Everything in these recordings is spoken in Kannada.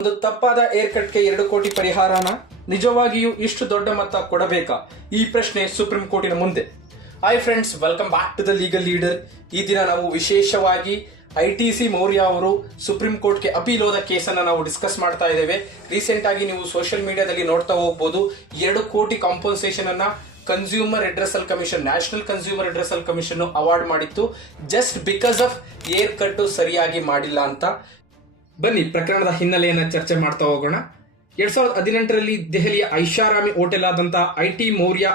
ಒಂದು ತಪ್ಪಾದ ಏರ್ ಕಟ್ಗೆ 2 ಕೋಟಿ ಪರಿಹಾರನ ನಿಜವಾಗಿಯೂ ಇಷ್ಟು ದೊಡ್ಡ ಮೊತ್ತ ಕೊಡಬೇಕಾ? ಈ ಪ್ರಶ್ನೆ ಸುಪ್ರೀಂ ಕೋರ್ಟಿನ ಮುಂದೆ. Hi friends, welcome back to the legal leader. ಈ ದಿನ ನಾವು ವಿಶೇಷವಾಗಿ ITC ಮೌರ್ಯ ಅವರು ಸುಪ್ರೀಂ ಕೋರ್ಟ್ಗೆ ಅಪೀಲ್ ಹೋದ ಕೇಸನ್ನು ನಾವು ಡಿಸ್ಕಸ್ ಮಾಡ್ತಾ ಇದ್ದೇವೆ. ರೀಸೆಂಟ್ ಆಗಿ ನೀವು ಸೋಷಿಯಲ್ ಮೀಡಿಯಾದಲ್ಲಿ ನೋಡ್ತಾ ಹೋಗ್ಬೋದು, 2 ಕೋಟಿ ಕಾಂಪನ್ಸೇಷನ್ ಅನ್ನ consumer redressal commission, national consumer redressal commission award ಮಾಡಿತ್ತು, just because of hair cut ಸರಿಯಾಗಿ ಮಾಡಿಲ್ಲ ಅಂತ. ಬನ್ನಿ ಪ್ರಕರಣದ ಹಿನ್ನೆಲೆಯನ್ನ ಚರ್ಚೆ ಮಾಡ್ತಾ ಹೋಗೋಣ. 2018ರಲ್ಲಿ ದೆಹಲಿಯ ಐಷಾರಾಮಿ ಹೋಟೆಲ್ ಆದಂತ IT ಮೌರ್ಯ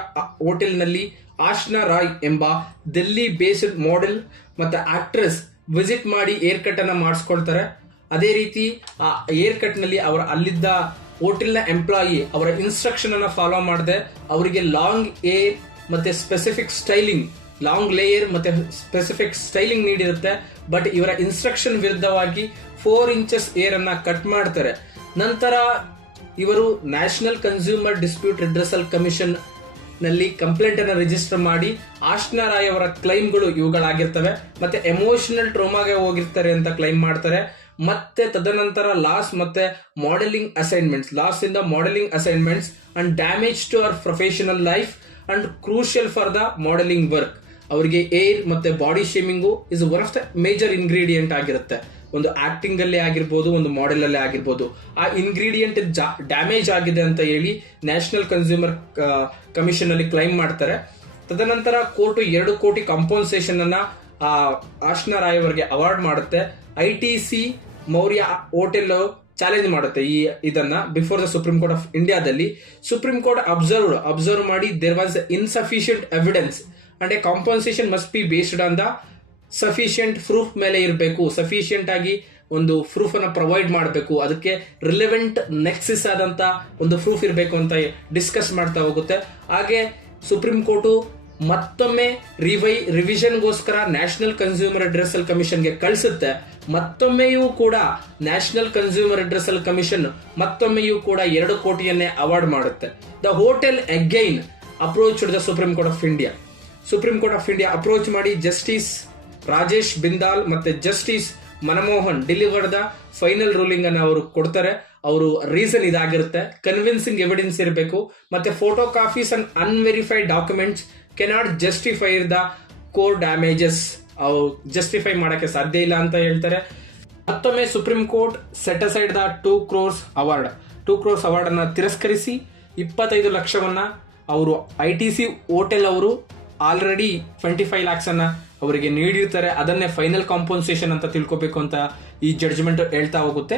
ಹೋಟೆಲ್ನಲ್ಲಿ ಆಶ್ನಾ ರಾಯ್ ಎಂಬ ದಿಲ್ಲಿ ಬೇಸ್ಡ್ ಮಾಡೆಲ್ ಮತ್ತೆ ಆಕ್ಟ್ರೆಸ್ ವಿಸಿಟ್ ಮಾಡಿ ಏರ್ ಕಟ್ ಅನ್ನ ಮಾಡಿಸ್ಕೊಳ್ತಾರೆ. ಅದೇ ರೀತಿ ಆ ಏರ್ ಕಟ್ ನಲ್ಲಿ ಅಲ್ಲಿದ್ದ ಹೋಟೆಲ್ನ ಎಂಪ್ಲಾಯಿ ಅವರ ಇನ್ಸ್ಟ್ರಕ್ಷನ್ ಅನ್ನ ಫಾಲೋ ಮಾಡದೆ ಅವರಿಗೆ ಲಾಂಗ್ ಏರ್ ಮತ್ತೆ ಸ್ಪೆಸಿಫಿಕ್ ಸ್ಟೈಲಿಂಗ್, ಲಾಂಗ್ ಲೇಯರ್ ಮತ್ತೆ ಸ್ಪೆಸಿಫಿಕ್ ಸ್ಟೈಲಿಂಗ್ ನೀಡಿರುತ್ತೆ. ಬಟ್ ಇವರ ಇನ್ಸ್ಟ್ರಕ್ಷನ್ ವಿರುದ್ಧವಾಗಿ 4 ಇಂಚಸ್ ಏರ್ ಅನ್ನ ಕಟ್ ಮಾಡ್ತಾರೆ. ನಂತರ ಇವರು national consumer dispute redressal commission ನಲ್ಲಿ ಕಂಪ್ಲೇಂಟ್ ಅನ್ನ ರಿಜಿಸ್ಟರ್ ಮಾಡಿ ಆಶ್ನಾ ರಾಯ್ ಅವರ ಕ್ಲೈಮ್ಗಳು ಇವುಗಳಾಗಿರ್ತವೆ. ಮತ್ತೆ ಎಮೋಷನಲ್ ಟ್ರೋಮಾಗೆ ಹೋಗಿರ್ತಾರೆ ಅಂತ ಕ್ಲೈಮ್ ಮಾಡ್ತಾರೆ. ಮತ್ತೆ ತದನಂತರ ಲಾಸ್ ಮತ್ತೆ modelling assignments, loss in the modelling assignments and damage to our professional life and crucial for the modelling work. ಅವರಿಗೆ ಏರ್ ಮತ್ತೆ body shaming is one of the major ingredient ಆಗಿರುತ್ತೆ. ಒಂದು ಆಕ್ಟಿಂಗ್ ಅಲ್ಲೇ ಆಗಿರ್ಬೋದು, ಒಂದು ಮಾಡೆಲ್ ಅಲ್ಲೇ ಆಗಿರ್ಬೋದು. ಆ ಇಂಗ್ರೀಡಿಯೆಂಟ್ ಡ್ಯಾಮೇಜ್ ಆಗಿದೆ ಅಂತ ಹೇಳಿ ನ್ಯಾಷನಲ್ ಕನ್ಸ್ಯೂಮರ್ ಕಮಿಷನ್ ಅಲ್ಲಿ ಕ್ಲೈಮ್ ಮಾಡ್ತಾರೆ. ತದನಂತರ ಕೋರ್ಟ್ 2 ಕೋಟಿ ಕಾಂಪನ್ಸೇಷನ್ ಅನ್ನ ಆಶ್ನಾ ರಾಯ್ ಅವರಿಗೆ ಅವಾರ್ಡ್ ಮಾಡುತ್ತೆ. ITC ಮೌರ್ಯ ಹೋಟೆಲ್ ಚಾಲೆಂಜ್ ಮಾಡುತ್ತೆ ಇದನ್ನ before the supreme court of ಇಂಡಿಯಾದಲ್ಲಿ. ಸುಪ್ರೀಂ ಕೋರ್ಟ್ ಅಬ್ಸರ್ವ್ ಮಾಡಿ there was insufficient evidence and a compensation must be based on the sufficient proof ಮೇಲೆ ಇರಬೇಕು. ಸಫಿಷಿಯಂಟ್ ಆಗಿ ಒಂದು ಪ್ರೂಫ್ ಅನ್ನ ಪ್ರೊವೈಡ್ ಮಾಡಬೇಕು, ಅದಕ್ಕೆ ರಿಲೆವೆಂಟ್ ನೆಕ್ಸಿಸ್ ಆದಂತ ಒಂದು ಪ್ರೂಫ್ ಇರಬೇಕು ಅಂತ ಡಿಸ್ಕಸ್ ಮಾಡ್ತಾ ಹೋಗುತ್ತೆ. ಹಾಗೆ ಸುಪ್ರೀಂ ಕೋರ್ಟ್ ಮತ್ತೊಮ್ಮೆ ರಿವಿಷನ್ಗೋಸ್ಕರ ನ್ಯಾಷನಲ್ ಕನ್ಸ್ಯೂಮರ್ ರೆಡ್ರೆಸಲ್ ಕಮಿಷನ್ಗೆ ಕಳಿಸುತ್ತೆ. ಮತ್ತೊಮ್ಮೆಯೂ ಕೂಡ ನ್ಯಾಷನಲ್ ಕನ್ಸ್ಯೂಮರ್ ರೆಡ್ರೆಸಲ್ ಕಮಿಷನ್ ಮತ್ತೊಮ್ಮೆಯೂ ಕೂಡ 2 ಕೋಟಿಯನ್ನೇ ಅವಾರ್ಡ್ ಮಾಡುತ್ತೆ. The hotel again approach the supreme court of India. Supreme court of India approach ಮಾಡಿ ಜಸ್ಟಿಸ್ ರಾಜೇಶ್ ಬಿಂದಾಲ್ ಮತ್ತೆ justice Manmohan deliver the final ruling ಅನ್ನು ಅವರು ಕೊಡ್ತಾರೆ. ಅವರು ರೀಸನ್ ಇದಾಗಿರುತ್ತೆ, ಕನ್ವಿನ್ಸಿಂಗ್ ಎವಿಡೆನ್ಸ್ ಇರಬೇಕು ಮತ್ತೆ photo copies and unverified documents cannot justify the core damages. ಅವು ಜಸ್ಟಿಫೈ ಮಾಡಕ್ಕೆ ಸಾಧ್ಯ ಇಲ್ಲ ಅಂತ ಹೇಳ್ತಾರೆ. ಮತ್ತೊಮ್ಮೆ supreme court set aside the 2 crores award ಅನ್ನ ತಿರಸ್ಕರಿಸಿ 25 ಲಕ್ಷವನ್ನ ಅವರು ITC ಹೋಟೆಲ್ ಅವರು ಆಲ್ರೆಡಿ 25 lakhs ಅನ್ನ ಅವರಿಗೆ ನೀಡಿರ್ತಾರೆ. ಅದನ್ನೇ ಫೈನಲ್ ಕಾಂಪನ್ಸೇಷನ್ ಅಂತ ತಿಳ್ಕೊಬೇಕು ಅಂತ ಈ ಜಡ್ಜ್ಮೆಂಟ್ ಹೇಳ್ತಾ ಹೋಗುತ್ತೆ.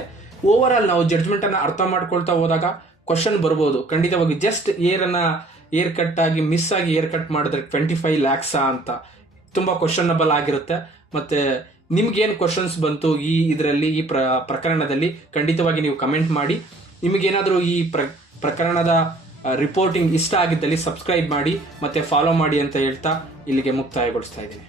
ಓವರ್ ಆಲ್ ನಾವು ಜಡ್ಜ್ಮೆಂಟ್ ಅನ್ನ ಅರ್ಥ ಮಾಡ್ಕೊಳ್ತಾ ಹೋದಾಗ ಕ್ವಶನ್ ಬರ್ಬೋದು, ಖಂಡಿತವಾಗಿ ಜಸ್ಟ್ ಏರ್ ಕಟ್ ಆಗಿ ಮಿಸ್ ಆಗಿ ಏರ್ ಕಟ್ ಮಾಡಿದ್ರೆ 25 lakhs ಅಂತ ತುಂಬಾ ಕ್ವಶನಬಲ್ ಆಗಿರುತ್ತೆ. ಮತ್ತೆ ನಿಮ್ಗೆ ಏನ್ ಕ್ವಶನ್ಸ್ ಬಂತು ಈ ಪ್ರಕರಣದಲ್ಲಿ ಖಂಡಿತವಾಗಿ ನೀವು ಕಮೆಂಟ್ ಮಾಡಿ. ನಿಮಗೇನಾದ್ರೂ ಈ ಪ್ರಕರಣದ ರಿಪೋರ್ಟಿಂಗ್ ಇಷ್ಟ ಆಗಿದ್ದಲ್ಲಿ ಸಬ್ಸ್ಕ್ರೈಬ್ ಮಾಡಿ ಮತ್ತೆ ಫಾಲೋ ಮಾಡಿ ಅಂತ ಹೇಳ್ತಾ ಇಲ್ಲಿಗೆ ಮುಕ್ತಾಯಗೊಳಿಸ್ತಾ ಇದ್ದೀನಿ.